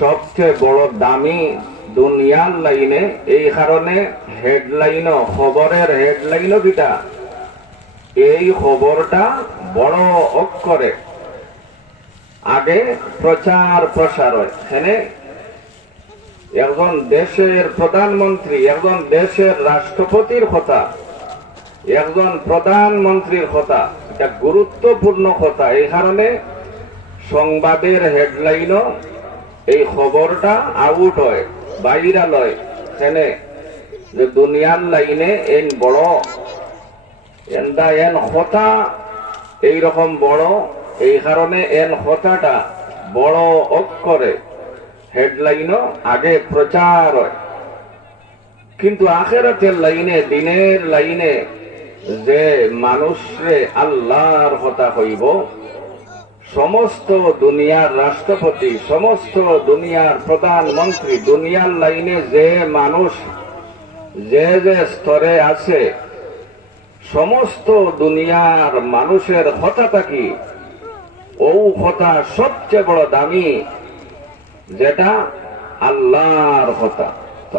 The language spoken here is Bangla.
সবচেয়ে বড় দামি দুনিয়ার লাইনে, এই কারণে হেডলাইনও খবরের হেডলাইনও কিটা এই খবরটা বড় অক্ষরে। আগে প্রচার প্রসার হয় এখানে একজন দেশের প্রধানমন্ত্রী, একজন দেশের রাষ্ট্রপতির কথা, একজন প্রধানমন্ত্রীর কথা, এটা গুরুত্বপূর্ণ কথা। এই কারণে সংবাদের হেডলাইনও এই খবরটা আউট হয় বাইরাল হয়। এখানে যে দুনিয়ার লাইনে এন বড় এন্দা এন কথা এইরকম বড়, এই কারণে এন কথাটা বড় অক্ষরে হেডলাইনও আগে প্রচার হয়। কিন্তু আখেরাতের লাইনে, দিনের লাইনে যে মানুষরে আল্লাহর কথা হইব সমস্ত দুনিয়ার রাষ্ট্রপতি, সমস্ত দুনিয়ার প্রধানমন্ত্রী, দুনিয়ার লাইনে যে মানুষ, যে যে স্তরে আছে, সমস্ত দুনিয়ার মানুষের কথাটা কি? ও কথা সবচেয়ে বড় দামি, যেটা আল্লাহর কথা তো